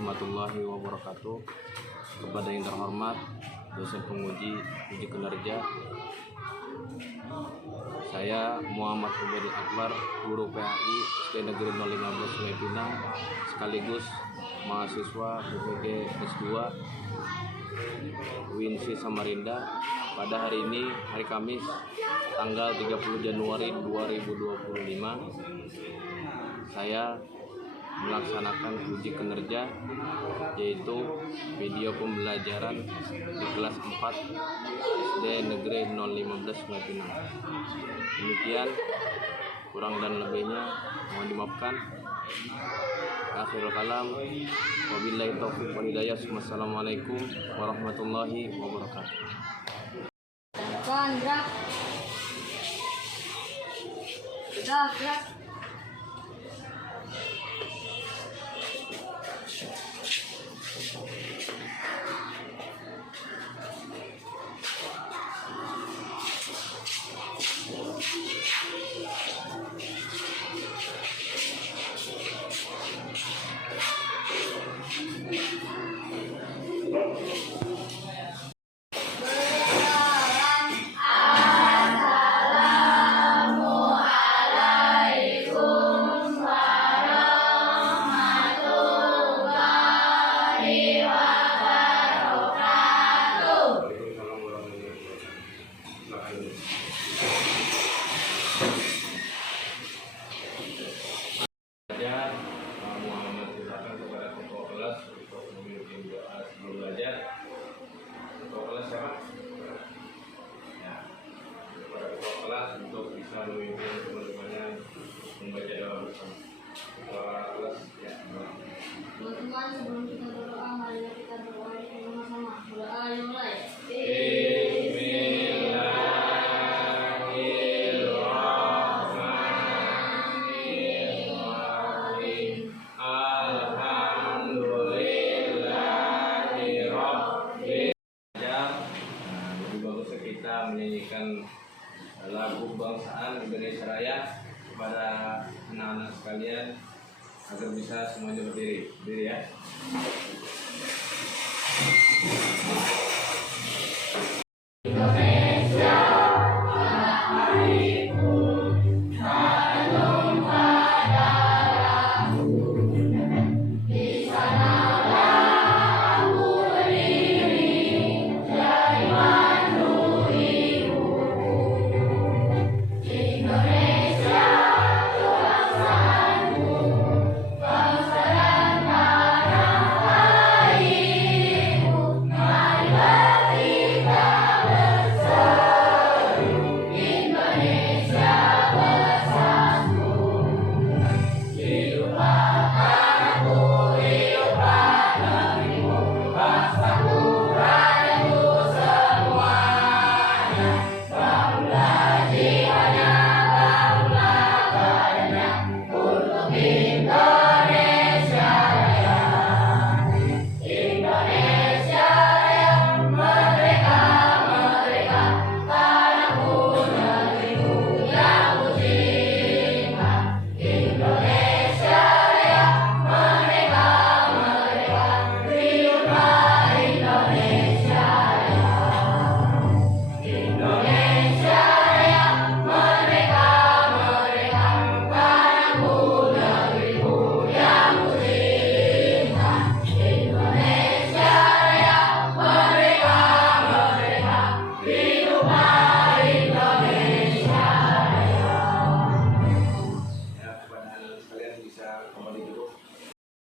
warahmatullahi wabarakatuh. Kepada yang terhormat dosen penguji uji kinerja, saya Muhammad Ubedil Akbar, guru PAI SD Negeri 015 Sungai Pinang, sekaligus mahasiswa BPG S2 UINSI Samarinda. Pada hari ini, hari Kamis, tanggal 30 Januari 2025, saya melaksanakan uji kinerja, yaitu video pembelajaran di kelas 4 SD Negeri 015 Sungai Pinang. Demikian, kurang dan lebihnya mohon dimaafkan. Akhirul kalam, wabillahi taufiq wal hidayah. Wassalamualaikum warahmatullahi wabarakatuh. Gerak. Muhammad silakan kepada ketua kelas untuk memimpin doa sebelum belajar. Ketua kelas siapa? Ya, kepada ketua kelas untuk bisa memimpin teman-temannya membaca doa bersama. Ketua kelas ya. Teman-teman, sebelum kita berdoa, mari kita berdoa bersama-sama. Berdoa yang mulai. Kita menyanyikan lagu kebangsaan Indonesia Raya kepada anak-anak sekalian agar bisa semuanya berdiri ya.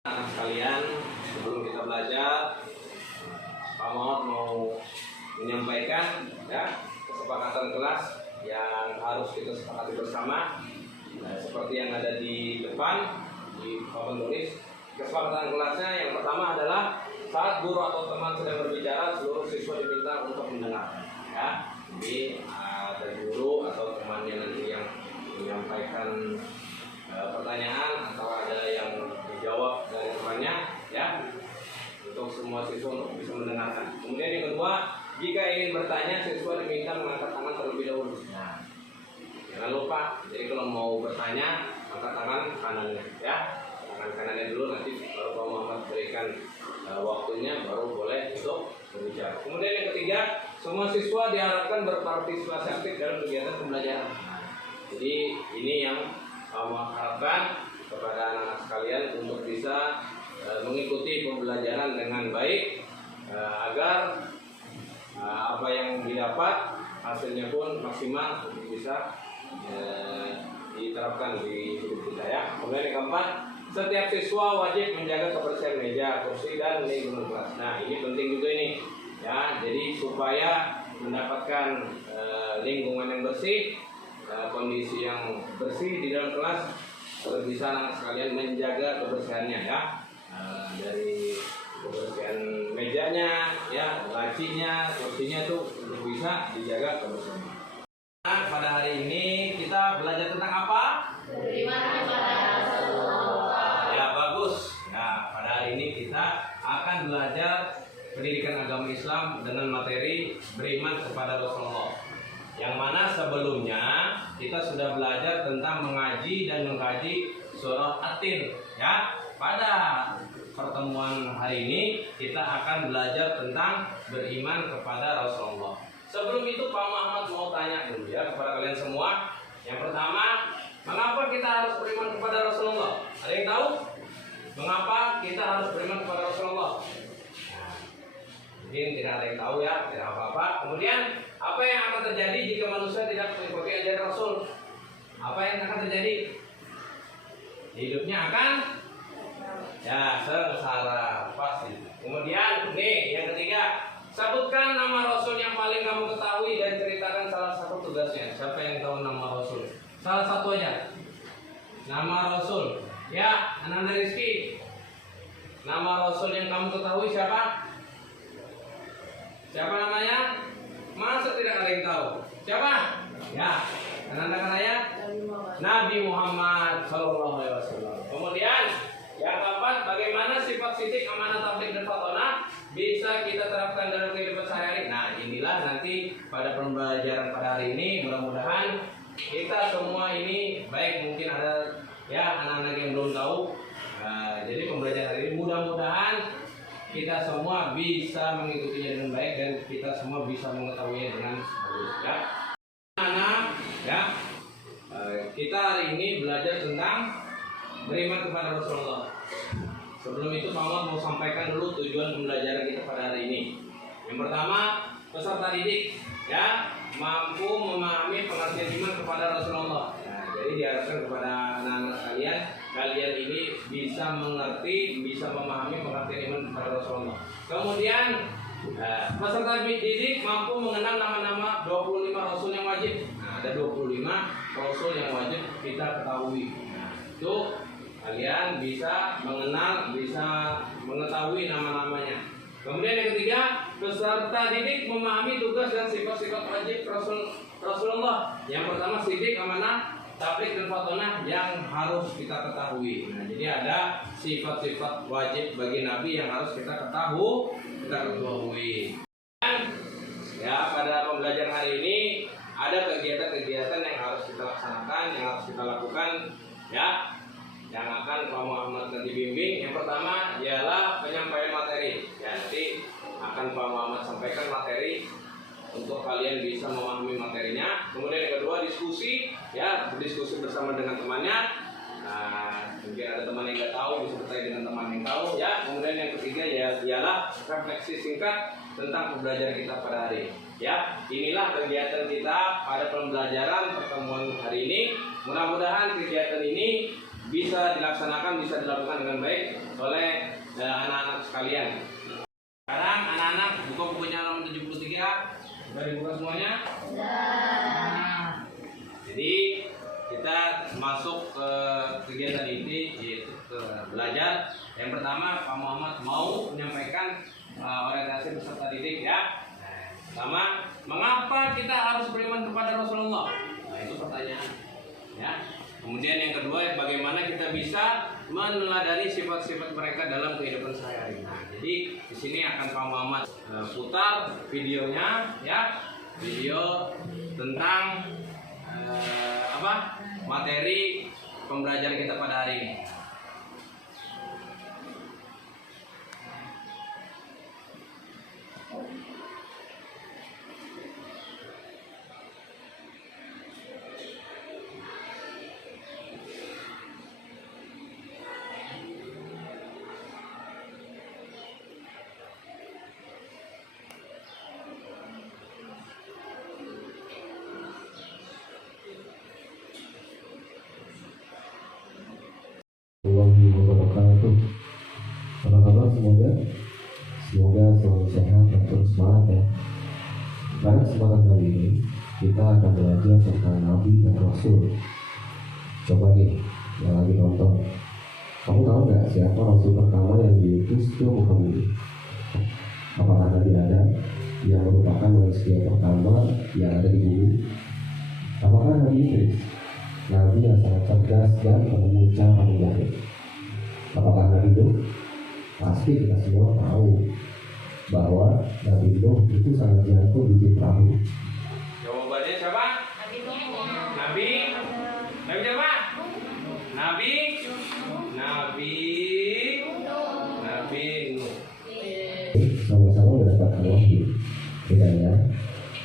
Anak sekalian, sebelum kita belajar, Pak Muhammad mau menyampaikan ya kesepakatan kelas yang harus kita sepakati bersama. Seperti yang ada di depan di papan tulis, kesepakatan kelasnya yang pertama adalah saat guru atau teman sedang berbicara, seluruh siswa diminta untuk mendengar. Ya, jadi ada guru atau temannya nanti yang menyampaikan pertanyaan atau ada yang dijawab dari temannya ya, untuk semua siswa untuk bisa mendengarkan. Kemudian yang kedua, jika ingin bertanya, siswa diminta mengangkat tangan terlebih dahulu. Nah, jangan lupa, jadi kalau mau bertanya angkat tangan kanannya ya, tangan kanannya dulu, nanti baru Pak Muhammad berikan diberikan waktunya baru boleh untuk berbicara. Kemudian yang ketiga, semua siswa diharapkan berpartisipasi aktif dalam kegiatan pembelajaran. Jadi ini yang mengharapkan kepada anak-anak sekalian untuk bisa mengikuti pembelajaran dengan baik agar apa yang didapat hasilnya pun maksimal untuk bisa diterapkan di hidup kita ya. Kemudian yang keempat, setiap siswa wajib menjaga kebersihan meja, kursi dan lingkungan kelas. Nah ini penting juga ini ya. Jadi supaya mendapatkan lingkungan yang bersih, kondisi yang bersih di dalam kelas, bisa anak sekalian menjaga kebersihannya ya. Dari kebersihan mejanya, ya, lacinya, kursinya tuh untuk bisa dijaga kebersihannya. Nah, pada hari ini kita belajar tentang apa? Beriman kepada Rasulullah. Ya bagus. Nah, pada hari ini kita akan belajar pendidikan agama Islam dengan materi beriman kepada Rasulullah. Yang mana sebelumnya kita sudah belajar tentang mengaji dan mengkaji surah At-Tin. Ya, pada pertemuan hari ini kita akan belajar tentang beriman kepada Rasulullah. Sebelum itu Pak Muhammad mau tanya dulu ya kepada kalian semua. Yang pertama, mengapa kita harus beriman kepada Rasulullah? Ada yang tahu? Mengapa kita harus beriman kepada Rasulullah? Nah, mungkin tidak ada yang tahu ya, tidak apa-apa. Kemudian, apa yang akan terjadi jika manusia tidak mengikuti ajaran Rasul? Apa yang akan terjadi? Hidupnya akan ya sengsara pasti. Kemudian, nih yang ketiga, sebutkan nama Rasul yang paling kamu ketahui dan ceritakan salah satu tugasnya. Siapa yang tahu nama Rasul? Salah satu aja. Nama Rasul. Ya, Ananda Rizky. Nama Rasul yang kamu ketahui siapa? Siapa namanya? Masa tidak ada yang tahu? Siapa? Ya, Ananda Kanaya? Nabi Muhammad Sallallahu Alaihi Wasallam. Kemudian yang keempat, bagaimana sifat sidik, amanah, tabligh dan fatonah bisa kita terapkan dalam kehidupan sehari-hari. Nah, inilah nanti pada pembelajaran pada hari ini, mudah-mudahan kita semua ini baik, mungkin ada ya anak-anak yang belum tahu. Jadi pembelajaran hari ini mudah-mudahan kita semua bisa mengikutinya dengan baik dan kita semua bisa mengetahuinya dengan bagus ya. Anak ya, kita hari ini belajar tentang beriman kepada Rasulullah. Sebelum itu Pak Muhammad mau sampaikan dulu tujuan pembelajaran kita pada hari ini. Yang pertama, peserta didik ya mampu memahami pengertian iman kepada Rasulullah. Nah, jadi diharapkan kepada anak-anak kalian ini bisa mengerti, bisa memahami pengertian iman kepada Rasulullah. Kemudian peserta didik mampu mengenal nama-nama 25 Rasul yang wajib. Nah, ada 25 Rasul yang wajib kita ketahui. Nah, itu kalian bisa mengenal, bisa mengetahui nama-namanya. Kemudian yang ketiga, peserta didik memahami tugas dan sifat-sifat wajib Rasulullah. Yang pertama sidik, amanah, tabligh dan fatonah yang harus kita ketahui. Nah, jadi ada sifat-sifat wajib bagi Nabi yang harus kita ketahui. Dan ya pada pembelajaran hari ini ada kegiatan-kegiatan yang harus kita laksanakan, yang harus kita lakukan ya, yang akan Pak Muhammad nanti bimbing. Yang pertama ialah penyampaian materi. Ya, nanti akan Pak Muhammad sampaikan materi untuk kalian bisa memahami materinya. Kemudian yang kedua diskusi, ya berdiskusi bersama dengan temannya. Nah, mungkin ada teman yang nggak tahu bisa bertanya dengan teman yang tahu. Ya, kemudian yang ketiga ya ialah refleksi singkat tentang pembelajaran kita pada hari. Ya, inilah kegiatan kita pada pembelajaran pertemuan hari ini. Mudah-mudahan kegiatan ini bisa dilaksanakan, bisa dilakukan dengan baik oleh anak-anak sekalian. Sekarang anak-anak buka bukunya halaman 73. Sudah dibuka semuanya? Nah, jadi kita masuk ke kegiatan ini yaitu belajar. Yang pertama Pak Muhammad mau menyampaikan orientasi peserta didik ya. Pertama, mengapa kita harus beriman kepada Rasulullah? Nah, itu pertanyaan ya. Kemudian yang kedua, bagaimana kita bisa meneladani sifat-sifat mereka dalam kehidupan sehari-hari. Nah, jadi di sini akan Pak Muhammad putar videonya, ya, video tentang materi pembelajaran kita pada hari ini. warahmatullahi wabarakatuh. Apa kabar semuanya? Semoga selalu sehat dan terus semangat ya. Pada kesempatan kali ini kita akan belajar tentang Nabi dan Rasul. Coba nih yang lagi nonton, kamu tahu nggak siapa Rasul pertama yang diutus ke muka bumi? Apakah Nabi Adam yang merupakan manusia pertama yang ada di bumi? Apakah Nabi Idris, Nabi yang sangat cerdas dan penemu cara menjahit? Apakah Nabi Nuh? Pasti kita semua tahu bahwa Nabi Nuh itu sangat jago bikin perahu. Jawabannya siapa? Nabi siapa? Nabi Nuh. Sama-sama mendapatkan wahyu. Bedanya,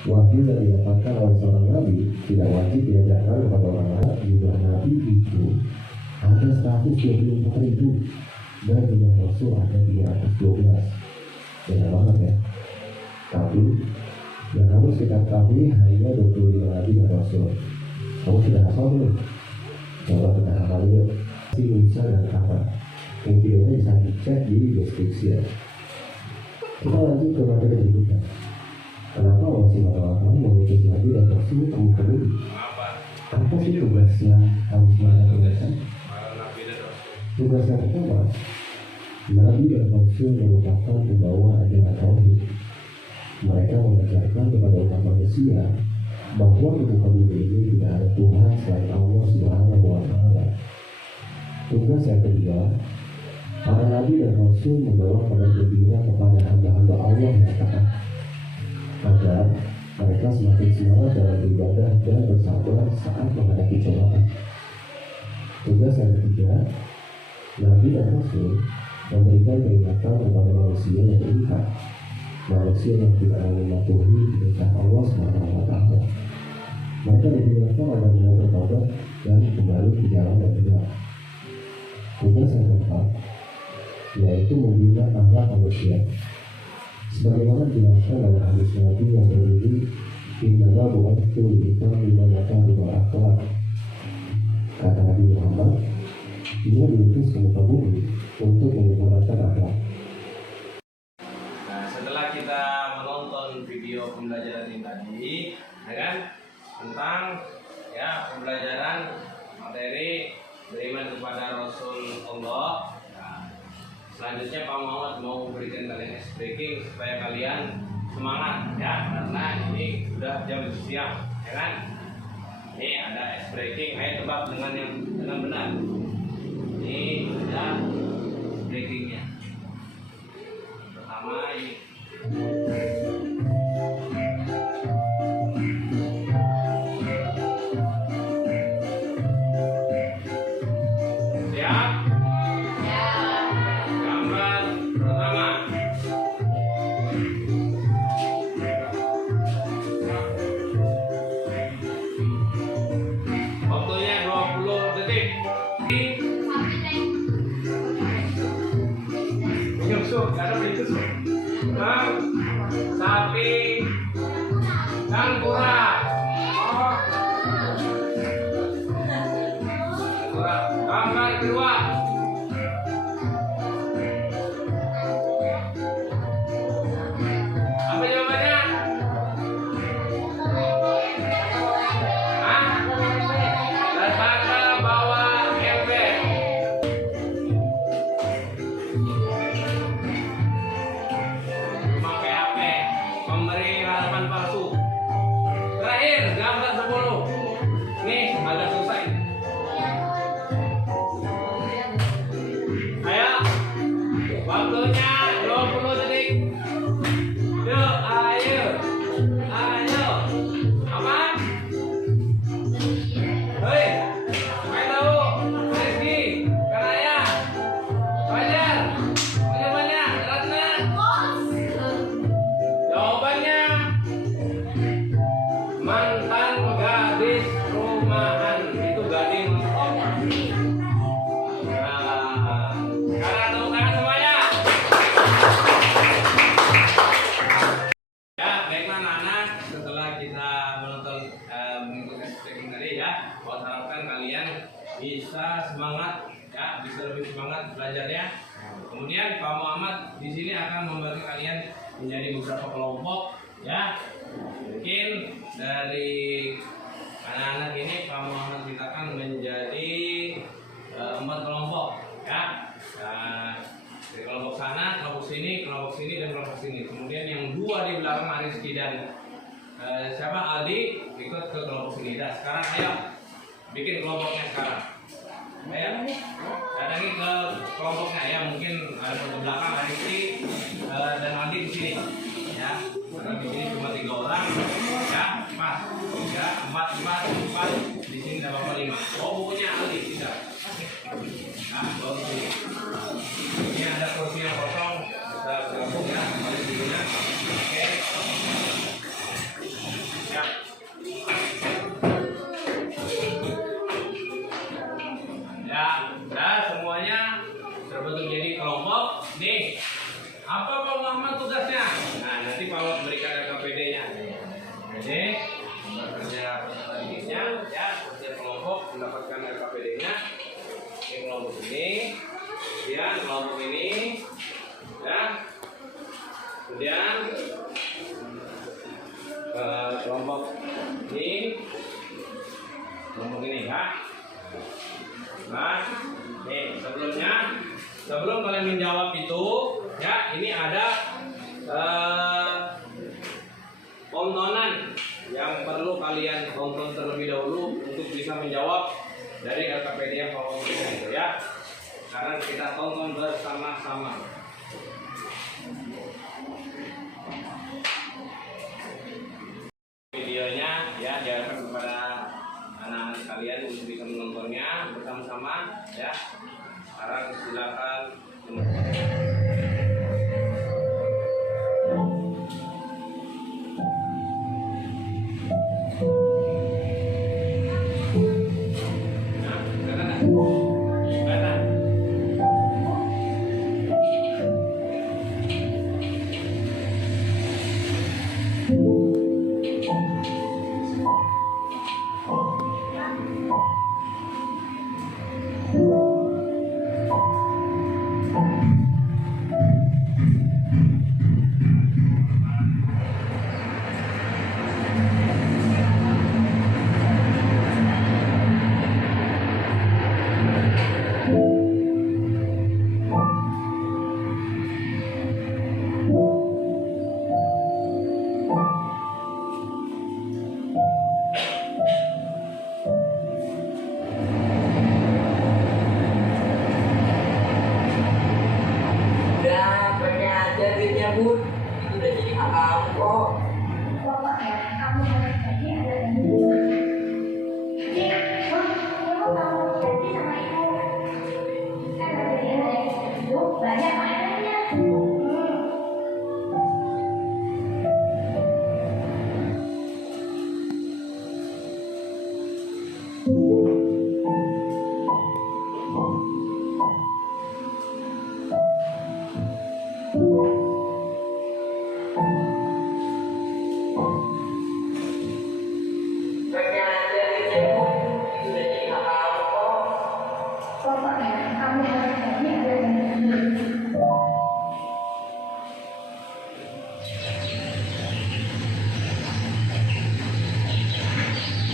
wahyu yang didapatkan oleh seorang nabi tidak wajib diajarkan kepada orang lain. Jumlah nabi itu ada 124.000 dan jumlah rasul ada 312. Beda banget ya. Tapi yang harus kita ketahui hanya 25 nabi dan rasul. Kamu sudah hafal belum? Coba kita hafal yuk. Si Musa dan Ahmad. Yang videonya bisa dicek di deskripsi ya. Kita lanjut ke materi berikutnya. Kenapa Allah SWT mengutus Nabi dan Rasul ke muka bumi? Apa sih tugasnya harus mereka tunaikan? Tugas yang pertama, Nabi dan Rasul merupakan pembawa ajaran tauhid. Mereka mengajarkan kepada umat manusia bahwa di muka bumi ini tidak ada Tuhan selain Allah Subhanahu wa Ta'ala. Tugas yang kedua, para nabi dan rasul membawa kabar gembira kepada hamba-hamba Allah yang taat, agar mereka semakin semangat dalam beribadah dan bersabar saat menghadapi cobaan. Tugas yang ketiga, nabi dan rasul memberikan peringatan kepada manusia yang beriman, manusia yang tidak mau mematuhi perintah Allah SWT. Mereka diperingatkan agar mereka bertobat dan kembali ke jalan yang benar. Tugas yang keempat, yaitu membina akhlak manusia. Sebagaimana dijelaskan dalam hadis Nabi yang berbunyi, "Innama bu'itsu liutamima makarimul akhlaq." Kata Nabi Muhammad, dia diutus ke muka bumi untuk menyempurnakan akhlak. Nah, setelah kita menonton video pembelajaran ini tadi, ya kan, tentang ya pembelajaran materi beriman kepada Rasul Allah. Nah, selanjutnya Pak Muhammad mau berikan kalian ice breaking supaya kalian semangat ya, karena ini sudah jam siang, ya kan? Ini ada ice breaking, ayo tebak dengan benar. Ini ada ice breakingnya. Pertama ini. Sapi dan kura. Gambar kedua. Apa jawabannya? Lepaka bawa ember. Memakai HP, memberi harapan palsu. Terakhir, gambar 10. Nih, agak susah ini. Ayo, waktunya 20 detik. Yuk, ayo. Apa? Hei, main tahu. Rizky, Karaya, Fajar. Jawabannya, Ratna. Jawabannya mantan gadis rumahan. Itu gading. Nah, sekarang tepuk tangan semuanya. Ya, baiklah anak-anak, setelah kita menonton mengikuti speaking tadi ya, saya harapkan kalian bisa semangat ya bisa lebih semangat belajarnya. Kemudian Pak Muhammad di sini akan membagi kalian menjadi beberapa kelompok, ya. Mungkin dari anak-anak ini Pak Muhammad kita akan menjadi 4 kelompok, ya. Nah, dari kelompok sana, kelompok sini, dan kelompok sini. Kemudian yang 2 di belakang Ariski dan siapa Aldi ikut ke kelompok sini. Nah, sekarang ayo bikin kelompoknya sekarang. Ayo, datangi ke kelompoknya ya. Mungkin ada di belakang Ariski dan Aldi di sini, ya. Karena di sini cuma 3 orang, ya. Pas, ya 4. Di sini ada bapak 5. Oh, bukunya Aldi tidak. Nah, bawa di sini. Ini ada kursi yang kosong, bisa bergabung ya, kembali dulunya. Oke. Ya. Ya, udah semuanya terbentuk jadi kelompok. Nih, apa Pak Muhammad tugasnya? Nah, nanti Pak Muhammad berikan LKPD-nya. Jadi, bekerja peserta didiknya, ya, kerja kelompok mendapatkan LKPD-nya. Ini kelompok ini. Kemudian kelompok ini, ya, kemudian kelompok ini, ya. Nah, nih sebelum kalian menjawab itu, ya, ini ada tontonan yang perlu kalian tonton terlebih dahulu untuk bisa menjawab dari LKPD yang kalau itu, ya. Sekarang kita tonton bersama-sama. Videonya, ya, diarahkan kepada anak-anak kalian untuk bisa menontonnya bersama-sama, ya. Sekarang silakan.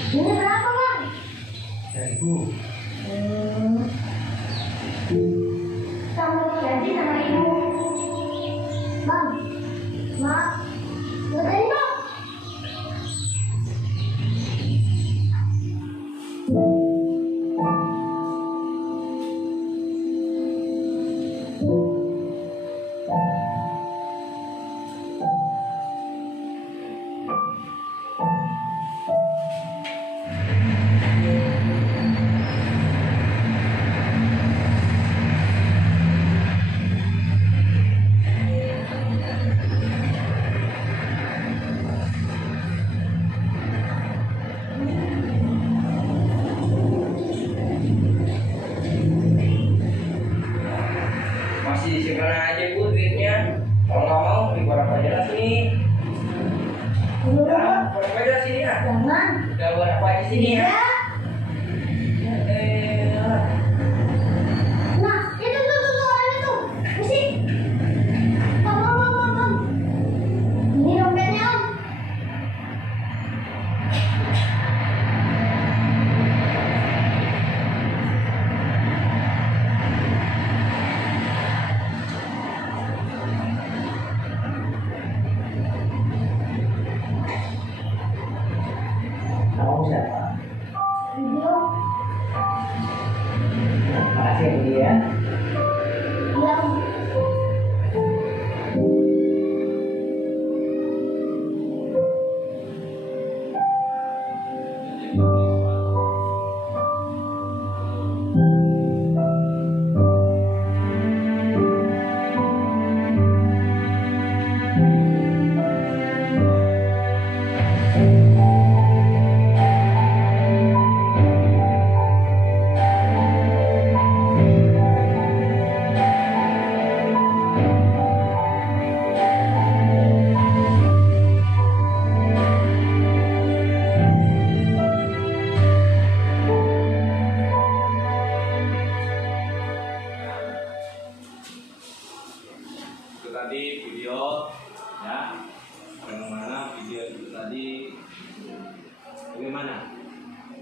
Ini berapa, Bang? 1000. Kamu janji sama ibu. Bang, Mak, udahin, Bang. Masih disimpan aja Bu duitnya. Kalau nggak mau diborok aja lah sini. Udah, borok aja sini ya. Jangan. Udah borok aja sini ya. Nah,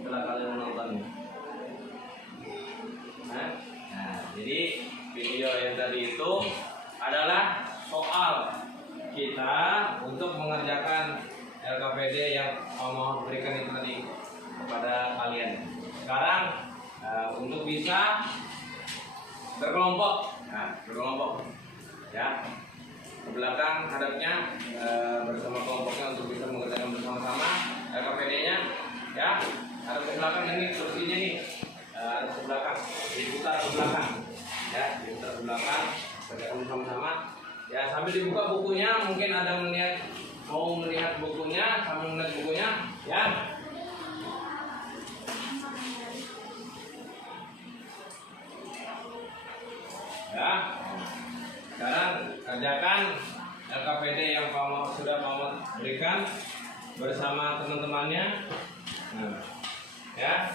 setelah kalian menontonnya? Nah, jadi video yang tadi itu adalah soal kita untuk mengerjakan LKPD yang mau berikan itu tadi kepada kalian. Sekarang untuk bisa berkelompok, berkelompok ya, ke belakang hadapnya bersama kelompoknya untuk bisa mengerjakan bersama-sama LKPD-nya ya. Hadap ke belakang ini kursinya nih, hadap ke belakang, diputar ke belakang ya, diputar ke belakang, kerjakan bersama-sama ya. Sambil dibuka bukunya, mungkin ada mau melihat bukunya, sambil melihat bukunya ya. Ya, sekarang kerjakan LKPD yang sudah Paman berikan bersama teman-temannya. Nah, ya.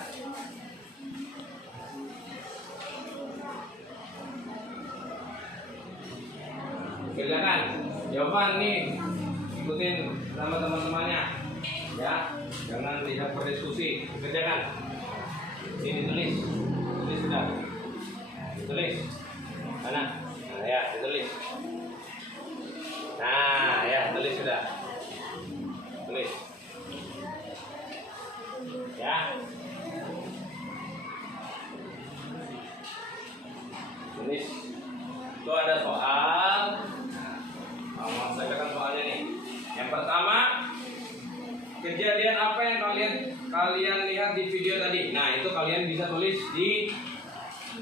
Kerjakan jawaban nih, ikutin sama teman-temannya ya, jangan lihat berdiskusi. Kerjakan ini, tulis sudah, ditulis mana? Nah, ya ditulis. Nah ya, tulis sudah, tulis ya. Tulis. Itu ada soal. Nah, saya katakan soalnya nih. Yang pertama, kejadian apa yang kalian lihat di video tadi? Nah, itu kalian bisa tulis di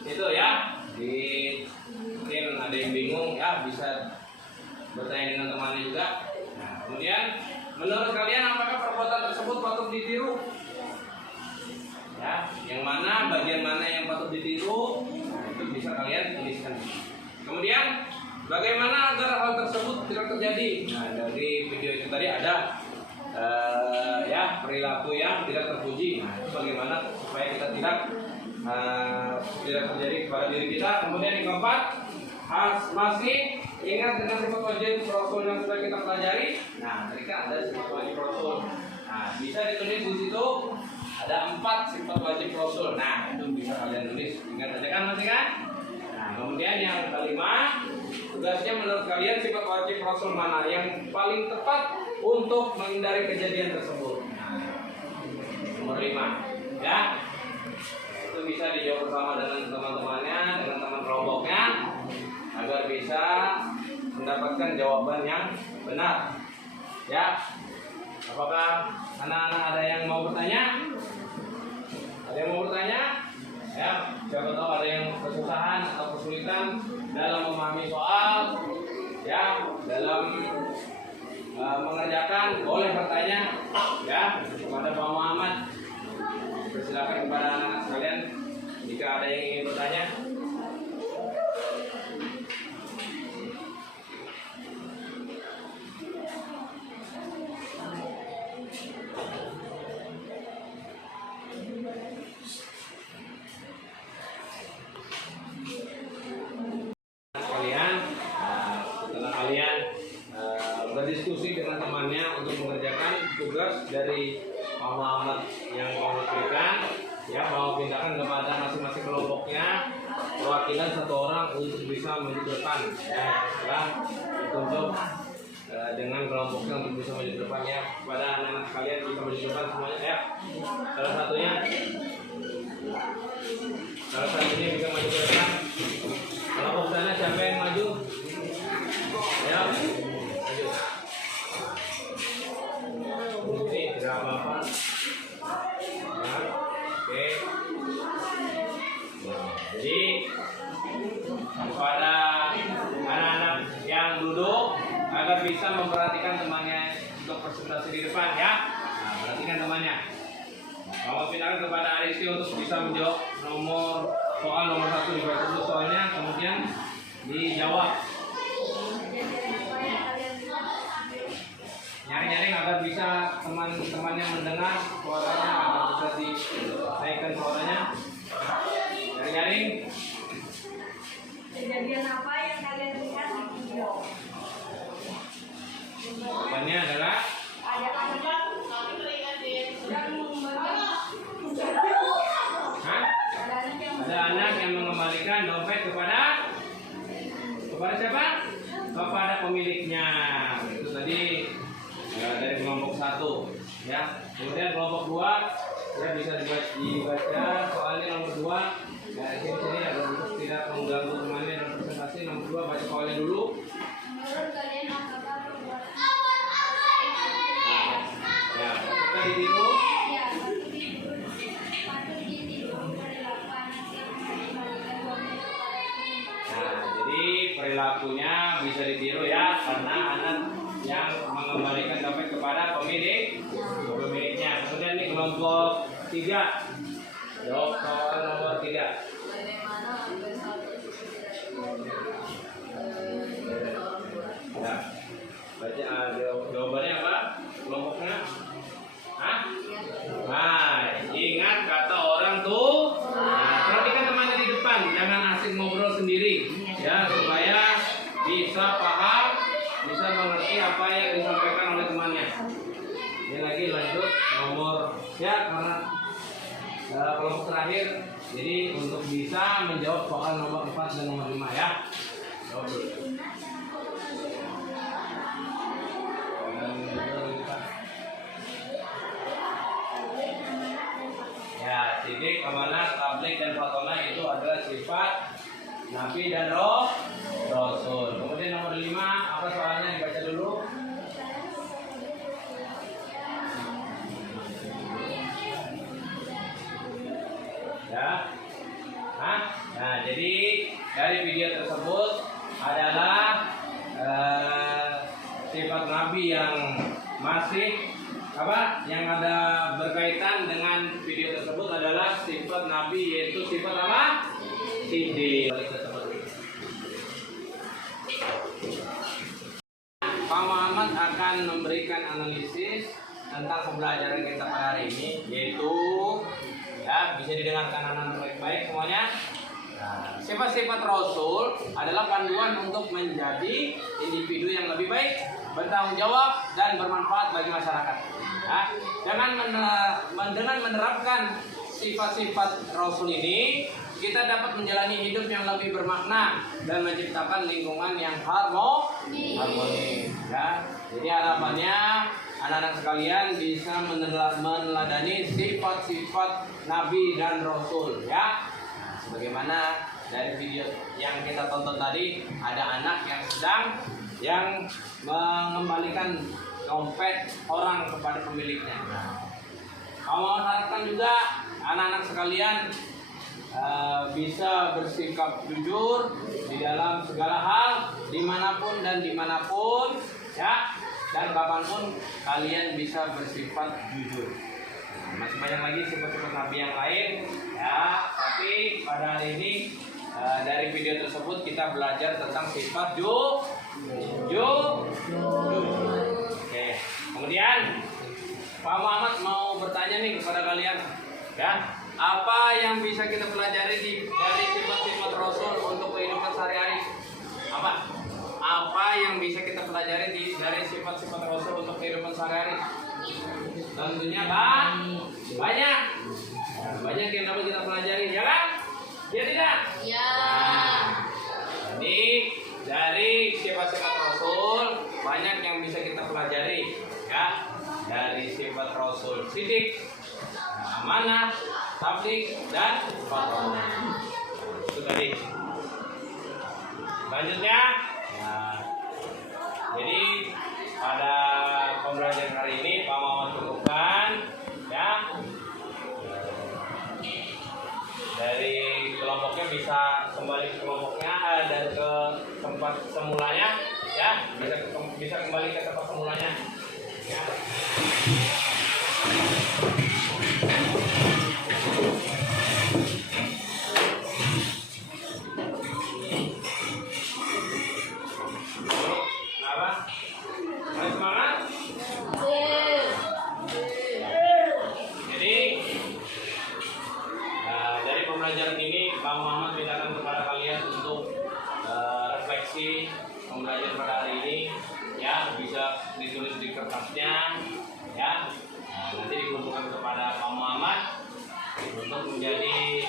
situ ya. Mungkin ada yang bingung ya, bisa bertanya dengan temannya juga. Nah, kemudian menurut kalian apakah perbuatan tersebut patut ditiru? Ya, yang mana, bagian mana yang patut ditiru? Nah, itu bisa kalian tuliskan. Kemudian bagaimana agar hal tersebut tidak terjadi? Nah, dari video itu tadi ada ya, perilaku yang tidak terpuji. Nah, itu bagaimana supaya kita tidak terjadi kepada diri kita. Kemudian yang keempat, masih ingat dengan sifat wajib rasul yang sudah kita pelajari. Nah, tadi kan ada sifat wajib rasul. Nah, bisa ditulis di situ ada 4 sifat wajib rasul. Nah, itu bisa kalian tulis. Ingat aja kan, masih kan? Nah, kemudian yang kelima, tugasnya menurut kalian sifat wajib rasul mana yang paling tepat untuk menghindari kejadian tersebut. Nah, nomor 5 ya. Itu bisa dijawab bersama dengan teman-temannya, dengan teman kelompoknya, agar bisa mendapatkan jawaban yang benar ya. Apakah anak-anak ada yang mau bertanya? Ada yang mau bertanya? Ya, siapa tahu ada yang kesusahan atau kesulitan dalam memahami soal ya, dalam mengerjakan, boleh bertanya ya kepada Pak Muhammad. Persilakan kepada anak-anak sekalian jika ada yang ingin bertanya. Setelah kalian berdiskusi dengan temannya untuk mengerjakan tugas dari Pak Muhammad yang mau berikan, ya, mau pindahkan kepada masing-masing kelompoknya perwakilan 1 orang untuk bisa maju ke depan. Ya, setelah ditunjuk dengan kelompoknya untuk bisa maju ke depan ya, kepada anak-anak kalian bisa maju ke depan semuanya ya. Salah satunya bisa maju ke depan. Kalau ke sana siapa yang maju? Ya, maju. Ini tidak apa-apa. Nah, oke. Nah, jadi kepada anak-anak yang duduk agar bisa memperhatikan temannya untuk presentasi di depan ya. Nah, perhatikan temannya. Kalau pindahkan kepada Ariski untuk bisa menjawab soal nomor 1 di bawah itu soalnya, kemudian dijawab. Nyaring-nyaring agar bisa teman-temannya mendengar suaranya, agar bisa dinaikkan suaranya. Nyaring-nyaring. Kejadian apa yang kalian lihat di video? Jawabannya adalah Ada yang membagi siapa? Kepada pemiliknya. Itu tadi dari kelompok 1 ya. Kemudian kelompok 2 ya bisa dibaca soalnya nomor 2 ya, sini agar tidak mengganggu temannya dalam presentasi. Nomor 2 baca soalnya dulu. Menurut kalian apakah perbuatan Ya, kita ditiru. ya patut ditiru perilaku anak yang mengembalikan uangnya kepada pemiliknya? Nah, jadi perilakunya bisa ditiru ya, karena anak yang mengembalikan dompet kepada pemiliknya. Kemudian nih kelompok 3. Jawab soal nomor 3. Bagaimana agar satu sisi tidak Ya. Baca jawabannya apa? Kelompoknya? Hah? Nah, ingat kata orang tuh. Nah, perhatikan temannya di depan, jangan asik ngobrol sendiri, ya supaya bisa paham, bisa mengerti apa yang disampaikan oleh temannya. Ini lagi lanjut nomor ya karena kelompok terakhir. Jadi untuk bisa menjawab soal nomor 4 dan nomor 5 ya. Jawab dulu. Ya, sidik, amanah, tabligh dan fatona itu adalah sifat Nabi dan Rasul. Kemudian nomor 5 apa soalnya dibaca dulu? Ya. Hah? Nah, jadi dari video tersebut adalah sifat Nabi yang masih apa? Yang ada berkaitan dengan video tersebut adalah sifat Nabi, yaitu sifat apa? Sidik. Pak Muhammad akan memberikan analisis tentang pembelajaran kita pada hari ini, yaitu ya bisa didengarkan anak-anak baik-baik semuanya. Nah, sifat-sifat Rasul adalah panduan untuk menjadi individu yang lebih baik, bertanggung jawab dan bermanfaat bagi masyarakat. Ya, dengan menerapkan sifat-sifat Rasul ini, kita dapat menjalani hidup yang lebih bermakna dan menciptakan lingkungan yang harmonis. Ya, jadi harapannya anak-anak sekalian bisa meneladani sifat-sifat Nabi dan Rasul. Ya, nah, sebagaimana dari video yang kita tonton tadi, ada anak yang mengembalikan dompet orang kepada pemiliknya. Nah, mau harapkan juga anak-anak sekalian bisa bersikap jujur di dalam segala hal, dimanapun ya, dan kapanpun kalian bisa bersifat jujur. Nah, masih banyak lagi sifat-sifat Nabi yang lain, ya. Tapi pada hari ini dari video tersebut kita belajar tentang sifat jujur. Oke. Kemudian Pak Muhammad mau bertanya nih kepada kalian, ya. Apa yang bisa kita pelajari dari sifat-sifat Rasul untuk kehidupan sehari-hari? Apa yang bisa kita pelajari dari sifat-sifat Rasul untuk kehidupan sehari-hari? Tentunya banyak. Banyak yang dapat kita pelajari, ya kan? Ya tidak? Ya. Jadi dari sifat-sifat Rasul banyak yang bisa kita pelajari, ya. Dari sifat Rasul sidik, amanah, tabligh dan fatona. Itu tadi. Selanjutnya, nah, jadi pada pembelajaran hari ini Pak Muhammad cukupkan, ya. Dari kelompoknya bisa kembali ke kelompoknya dan ke tempat semulanya, ya. Bisa kembali ke tempat semulanya, ya. Pembelajaran ini Pak Muhammad mintakan kepada kalian untuk refleksi pembelajaran pada hari ini, ya, bisa ditulis di kertasnya, ya. Nanti dikumpulkan kepada Pak Muhammad untuk menjadi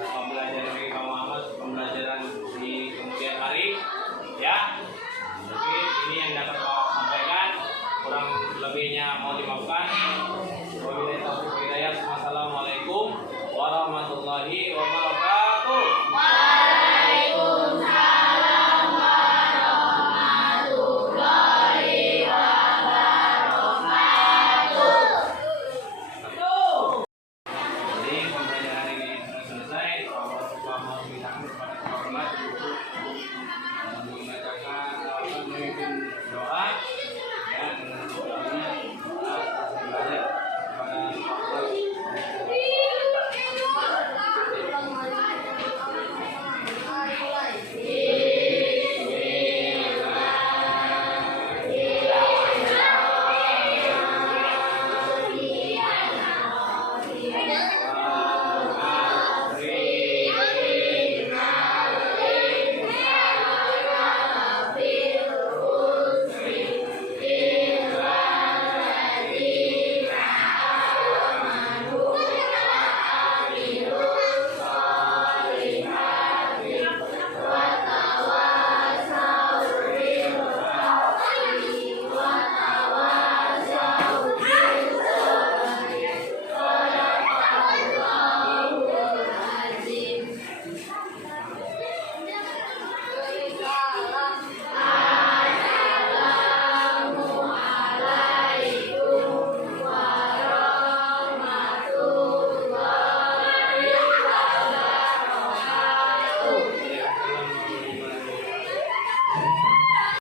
pembelajaran bagi Pak Muhammad, pembelajaran di kemudian hari, ya. mau dimaafkan. Wabillahi taufiq wal hidayah. Wassalamualaikum warahmatullahi wabarakatuh.